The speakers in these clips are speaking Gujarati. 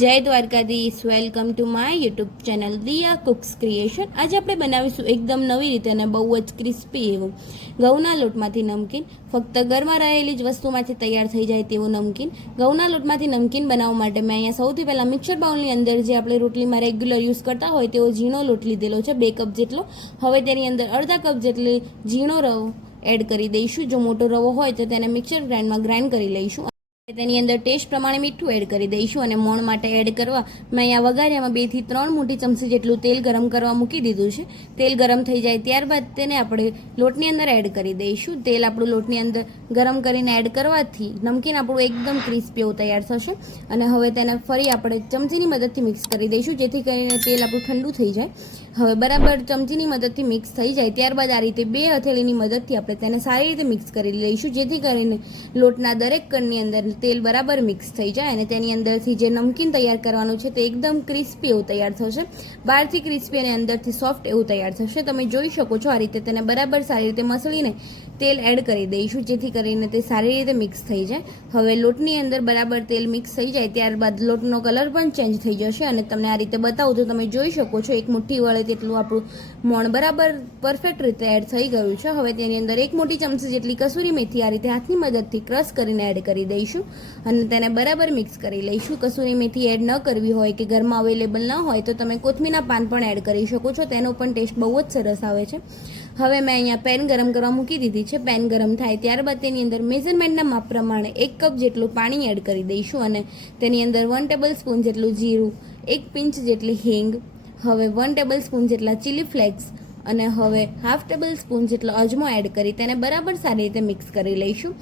જય Dwarkadhish. Welcome to my YouTube channel Diya cooks creation આજે આપણે બનાવીશું એકદમ નવી રીતે અને બહુ જ ક્રિસ્પી એવું ઘઉંના લોટમાંથી નમકીન. ફક્ત ઘરમાં રહેલી જ વસ્તુમાંથી તૈયાર થઈ જાય તેવું નમકીન. ઘઉંના લોટમાંથી નમકીન બનાવવા માટે મેં અહીંયા સૌથી પહેલાં મિક્સર બાઉલની અંદર જે આપણે રોટલીમાં રેગ્યુલર યુઝ કરતા હોય તેવો ઝીણો લોટ લીધેલો છે, બે કપ જેટલો. હવે તેની અંદર અડધા કપ જેટલી ઝીણો રવો એડ કરી દઈશું. જો મોટો રવો હોય તો તેને મિક્સર ગ્રાઇન્ડમાં ગ્રાઇન્ડ કરી લઈશું. તેની અંદર ટેસ્ટ પ્રમાણે મીઠું એડ કરી દઈશું અને મોણ માટે એડ કરવા મેં અહીંયા વઘારિયામાં બેથી ત્રણ મોટી ચમચી જેટલું તેલ ગરમ કરવા મૂકી દીધું છે. તેલ ગરમ થઈ જાય ત્યારબાદ તેને આપણે લોટની અંદર એડ કરી દઈશું. તેલ આપણું લોટની અંદર ગરમ કરીને એડ કરવાથી નમકીન આપણું એકદમ ક્રિસ્પી એવું તૈયાર થશે. અને હવે તેને ફરી આપણે ચમચીની મદદથી મિક્સ કરી દઈશું, જેથી કરીને તેલ આપણું ઠંડુ થઈ જાય. હવે બરાબર ચમચીની મદદથી મિક્સ થઈ જાય ત્યારબાદ આ રીતે બે હથેળીની મદદથી આપણે તેને સારી રીતે મિક્સ કરી લઈશું, જેથી કરીને લોટના દરેક કણની અંદર તેલ બરાબર મિક્સ થઈ જાય અને તેની અંદરથી જે નમકીન તૈયાર કરવાનું છે તે એકદમ ક્રિસ્પી એવું તૈયાર થશે. બહારથી ક્રિસ્પી અને અંદરથી સોફ્ટ એવું તૈયાર થશે. તમે જોઈ શકો છો આ રીતે તેને બરાબર સારી રીતે મસળીને તેલ એડ કરી દઈશું, જેથી કરીને તે સારી રીતે મિક્સ થઈ જાય. હવે લોટની અંદર બરાબર તેલ મિક્સ થઈ જાય ત્યારબાદ લોટનો કલર પણ ચેન્જ થઈ જશે અને તમને આ રીતે બતાવું તો તમે જોઈ શકો છો એક મુઠ્ઠી વળે તેટલું આપણું મોણ બરાબર પરફેક્ટ રીતે એડ થઈ ગયું છે. હવે તેની અંદર એક મોટી ચમચી જેટલી કસૂરી મેથી આ રીતે હાથની મદદથી ક્રશ કરીને એડ કરી દઈશું. અને તેને બરાબર મિક્સ કરી લઈશું. કસૂરી મેથી એડ ન કરવી હોય કે ઘરમાં અવેલેબલ ન હોય તો તમે કોથમીના પાન પણ એડ કરી શકો છો. તેનો પણ ટેસ્ટ બહુ જ સરસ આવે છે. હવે મેં અહીંયા પેન ગરમ કરવા મૂકી દીધી છે. પેન ગરમ થાય ત્યારબાદ તેની અંદર મેઝરમેન્ટના માપ પ્રમાણે એક કપ જેટલું પાણી એડ કરી દઈશું અને તેની અંદર વન ટેબલ સ્પૂન જેટલું જીરું, એક પિંચ જેટલી હિંગ, હવે વન ટેબલ સ્પૂન જેટલા ચીલી ફ્લેક્સ અને હવે હાફ ટેબલ સ્પૂન જેટલો અજમો એડ કરી તેને બરાબર સારી રીતે મિક્સ કરી લઈશું.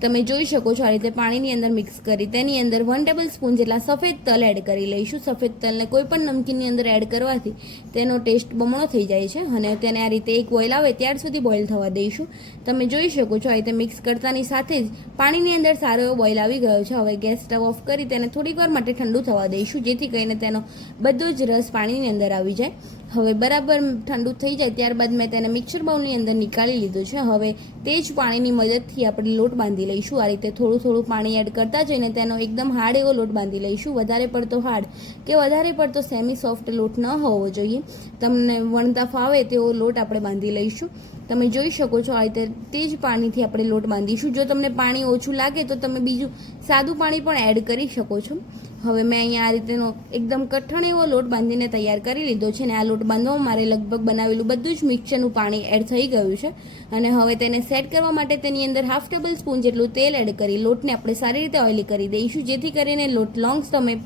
તમે જોઈ શકો છો આ રીતે પાણીની અંદર મિક્સ કરી, તેની અંદર વન ટેબલ સ્પૂન જેટલા સફેદ તલ એડ કરી લઈશું. સફેદ તલને કોઈ પણ નમકીનની અંદર એડ કરવાથી તેનો ટેસ્ટ બમણો થઈ જાય છે અને તેને આ રીતે એક બોઇલ આવે ત્યાર સુધી બોઇલ થવા દઈશું. તમે જોઈ શકો છો આ રીતે મિક્સ કરતાની સાથે જ પાણીની અંદર સારો એવો બોઇલ આવી ગયો છે. હવે ગેસ સ્ટવ ઓફ કરી તેને થોડીક વાર માટે ઠંડુ થવા દઈશું, જેથી કરીને તેનો બધો જ રસ પાણીની અંદર આવી જાય. હવે બરાબર ઠંડુ થઈ જાય ત્યારબાદ મેં તેને મિક્સર બાઉલની અંદર નીકાળી લીધું છે. હવે તે જ પાણીની મદદથી આપણે લોટ બાંધી લઈશું. આ રીતે થોડું થોડું પાણી એડ કરતા જઈને તેનો એકદમ હાર્ડ એવો લોટ બાંધી લઈશું. વધારે પડતો હાર્ડ કે વધારે પડતો સેમી સોફ્ટ લોટ ન હોવો જોઈએ. તમને વણતા ફાવે તેવો લોટ આપણે બાંધી લઈશું. તમે જોઈ શકો છો આ રીતે તે જ પાણીથી આપણે લોટ બાંધીશું. જો તમને પાણી ઓછું લાગે તો તમે બીજું સાદું પાણી પણ એડ કરી શકો છો. હવે મેં અહીંયા આ રીતેનો એકદમ કઠણ એવો લોટ બાંધીને તૈયાર કરી લીધો છે ને આ લોટ બાંધવામાં મારે લગભગ બનાવેલું બધું જ મિક્સરનું પાણી એડ થઈ ગયું છે. અને હવે તેને સેટ કરવા માટે તેની અંદર હાફ ટેબલ સ્પૂન જેટલું તેલ એડ કરી લોટને આપણે સારી રીતે ઓઇલી કરી દઈશું, જેથી કરીને લોટ લોંગ સમય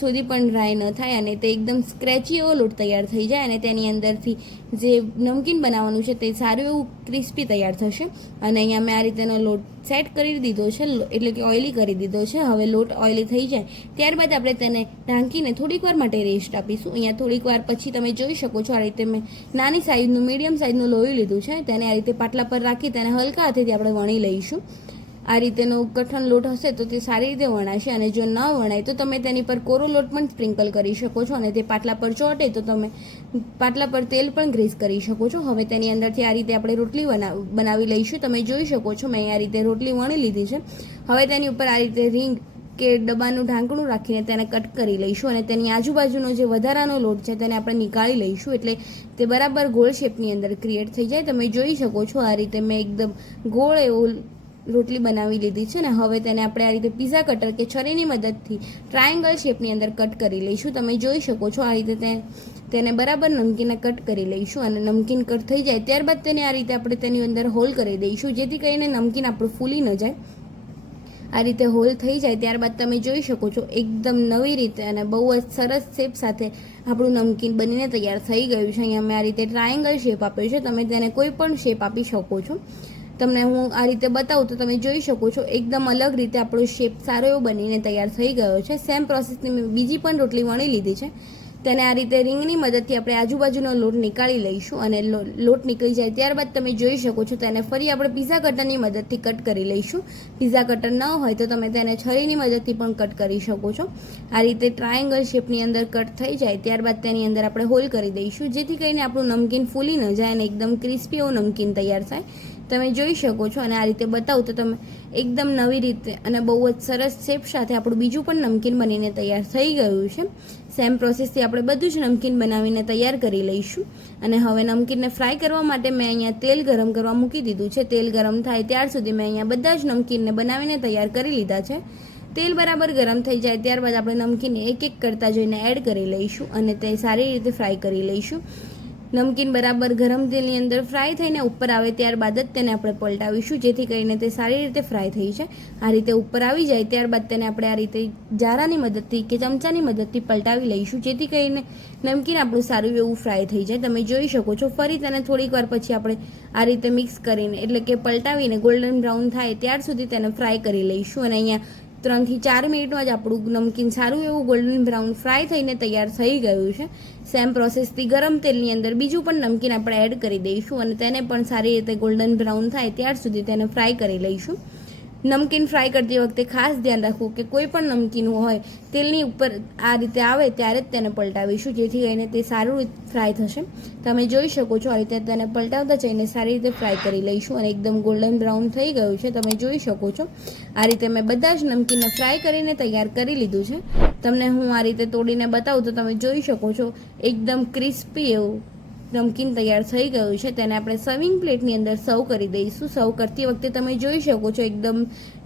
સુધી પણ ડ્રાય ન થાય અને તે એકદમ સ્ક્રેચી એવો લોટ તૈયાર થઈ જાય અને તેની અંદરથી જે નમકીન બનાવવાનું છે તે સારું એવું ક્રિસ્પી તૈયાર થશે. અને અહીંયા મેં આ રીતેનો લોટ સેટ કરી દીધો છે એટલે કે ઓઇલી કરી દીધો છે. હવે લોટ ઓઇલી થઈ જાય. ત્યારબાદ આપણે તેને ઢાંકીને થોડીક વાર માટે રેસ્ટ આપીશું. અહીંયા થોડીક વાર પછી તમે જોઈ શકો છો આ રીતે મેં નાની સાઇઝનું મીડિયમ સાઇઝનું લોહી લીધું છે. તેને આ રીતે પાટલા પર રાખી તેને હલકા હાથેથી આપણે વણી લઈશું. આ રીતેનો કઠણ લોટ હશે તો તે સારી રીતે વણાશે અને જો ન વણાય તો તમે તેની પર કોરો લોટ પણ સ્પ્રિંકલ કરી શકો છો અને તે પાટલા પર ચોટે તો તમે પાટલા પર તેલ પણ ગ્રીસ કરી શકો છો. હવે તેની અંદરથી આ રીતે આપણે રોટલી બનાવી લઈશું. તમે જોઈ શકો છો મેં આ રીતે રોટલી વણી લીધી છે. હવે તેની ઉપર આ રીતે રિંગ કે ડબ્બાનું ઢાંકણું રાખીને તેને કટ કરી લઈશું અને તેની આજુબાજુનો જે વધારાનો લોટ છે તેને આપણે નીકાળી લઈશું એટલે તે બરાબર ગોળ શેપની અંદર ક્રિએટ થઈ જાય. તમે જોઈ શકો છો આ રીતે મેં એકદમ ગોળ એવું રોટલી બનાવી લીધી છે ને હવે તેને આપણે આ રીતે પીઝા કટર કે છરીની મદદથી ટ્રાયંગલ શેપની અંદર કટ કરી લઈશું. તમે જોઈ શકો છો આ રીતે તેને બરાબર નમકીને કટ કરી લઈશું અને નમકીન કટ થઈ જાય ત્યારબાદ તેને આ રીતે આપણે તેની અંદર હોલ કરી દઈશું, જેથી કરીને નમકીન આપણું ફૂલી ન જાય. આ રીતે હોલ થઈ જાય ત્યારબાદ તમે જોઈ શકો છો એકદમ નવી રીતે અને બહુ જ સરસ શેપ સાથે આપણું નમકીન બનીને તૈયાર થઈ ગયું છે. અહીંયા મેં આ રીતે ટ્રાયંગલ શેપ આપ્યો છે. તમે તેને કોઈ પણ શેપ આપી શકો છો. તમને હું આ રીતે બતાવું તો તમે જોઈ શકો છો, એકદમ અલગ રીતે આપણો શેપ સારો એવો બનીને તૈયાર થઈ ગયો છે. સેમ પ્રોસેસની મેં બીજી પણ રોટલી વણી લીધી છે. તેને આ રીતે રિંગની મદદથી આપણે આજુબાજુનો લોટ નીકાળી લઈશું અને લોટ નીકળી જાય ત્યારબાદ તમે જોઈ શકો છો તેને ફરી આપણે પીઝા કટરની મદદથી કટ કરી લઈશું. પીઝા કટર ન હોય તો તમે તેને છરીની મદદથી પણ કટ કરી શકો છો. આ રીતે ટ્રાયંગલ શેપની અંદર કટ થઈ જાય ત્યારબાદ તેની અંદર આપણે હોલ કરી દઈશું, જેથી કરીને આપણું નમકીન ફૂલી ન જાય અને એકદમ ક્રિસ્પી એવું નમકીન તૈયાર થાય. તમે જોઈ શકો છો અને આ રીતે બતાવું તો તમે એકદમ નવી રીતે અને બહુ જ સરસ શેપ સાથે આપણું બીજું પણ નમકીન બનીને તૈયાર થઈ ગયું છે. સેમ પ્રોસેસથી આપણે બધું જ નમકીન બનાવીને તૈયાર કરી લઈશું. અને હવે નમકીનને ફ્રાય કરવા માટે મેં અહીંયા તેલ ગરમ કરવા મૂકી દીધું છે. તેલ ગરમ થાય ત્યાર સુધી મેં અહીંયા બધા જ નમકીનને બનાવીને તૈયાર કરી લીધા છે. તેલ બરાબર ગરમ થઈ જાય ત્યારબાદ આપણે નમકીનને એક એક કરતાં જોઈને એડ કરી લઈશું અને તે સારી રીતે ફ્રાય કરી લઈશું. નમકીન બરાબર ગરમ તેલની અંદર ફ્રાય થઈને ઉપર આવે ત્યારબાદ જ તેને આપણે પલટાવીશું, જેથી કરીને તે સારી રીતે ફ્રાય થઈ છે આ રીતે ઉપર આવી જાય, ત્યારબાદ તેને આપણે આ રીતે જારાની મદદથી કે ચમચાની મદદથી પલટાવી લઈશું, જેથી કરીને નમકીન આપણું સારું એવું ફ્રાય થઈ જાય. તમે જોઈ શકો છો, ફરી તેને થોડીક વાર પછી આપણે આ રીતે મિક્સ કરીને, એટલે કે પલટાવીને ગોલ્ડન બ્રાઉન થાય ત્યાર સુધી તેને ફ્રાય કરી લઈશું અને અહીંયા ત્રણથી ચાર મિનિટમાં જ આપણું નમકીન સારું એવું ગોલ્ડન બ્રાઉન ફ્રાય થઈને તૈયાર થઈ ગયું છે. સેમ પ્રોસેસથી ગરમ તેલની અંદર બીજું પણ નમકીન આપણે એડ કરી દઈશું અને તેને પણ સારી રીતે ગોલ્ડન બ્રાઉન થાય ત્યાર સુધી તેને ફ્રાય કરી લઈશું. નમકીન ફ્રાય કરતી વખતે ખાસ ધ્યાન રાખવું કે કોઈ પણ નમકીન હોય, તેલની ઉપર આ રીતે આવે ત્યારે જ તેને પલટાવીશું, જેથી કરીને તે સારું ફ્રાય થશે. તમે જોઈ શકો છો, આ રીતે તેને પલટાવતા જઈને સારી રીતે ફ્રાય કરી લઈશું અને એકદમ ગોલ્ડન બ્રાઉન થઈ ગયું છે. તમે જોઈ શકો છો, આ રીતે મેં બધા જ નમકીનને ફ્રાય કરીને તૈયાર કરી લીધું છે. તમને હું આ રીતે તોડીને બતાવું તો તમે જોઈ શકો છો, એકદમ ક્રિસ્પી એવું નમકીન તૈયાર થઈ ગયું છે, તેને આપણે સર્વિંગ પ્લેટની અંદર સર્વ કરી દઈશું. સર્વ કરતી વખતે તમે જોઈ શકો છો, એકદમ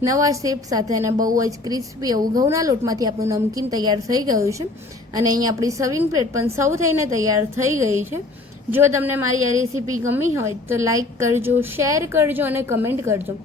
નવા શેપ સાથે અને બહુ જ ક્રિસ્પી એવું ઘઉંના લોટમાંથી આપણું નમકીન તૈયાર થઈ ગયું છે. અને અહીં આપણી સર્વિંગ પ્લેટ પણ સર્વ થઈને તૈયાર થઈ ગઈ છે. જો તમને મારી આ રેસીપી ગમી હોય તો લાઈક કરજો શેર કરજો અને કમેન્ટ કરજો.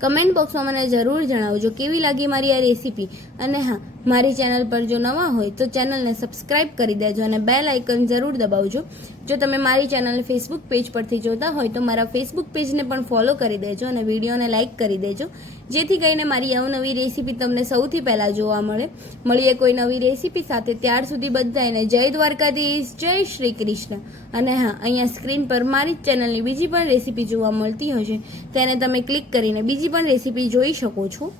કમેન્ટ બોક્સમાં મને જરૂર જણાવજો, કેવી લાગી મારી આ રેસીપી અને હા મારી ચેનલ પર જો નવા હોય તો ચેનલને સબસ્ક્રાઇબ કરી દેજો અને બેલ આઇકન જરૂર દબાવજો. જો તમે મારી ચેનલ ફેસબુક પેજ પરથી જોતા હોય તો મારા ફેસબુક પેજને પણ ફોલો કરી દેજો અને વિડીયોને લાઇક કરી દેજો. જેથી કરીને મારી અવનવી રેસીપી તમને સૌથી પહેલાં જોવા મળે. મળીએ કોઈ નવી રેસીપી સાથે. ત્યાર સુધી બધાને જય દ્વારકાધીશ, જય શ્રી કૃષ્ણ. અને હા, અહીંયા સ્ક્રીન પર મારી જ ચેનલની બીજી પણ રેસીપી જોવા મળતી હશે તેને તમે ક્લિક કરીને બીજી પણ રેસીપી જોઈ શકો છો.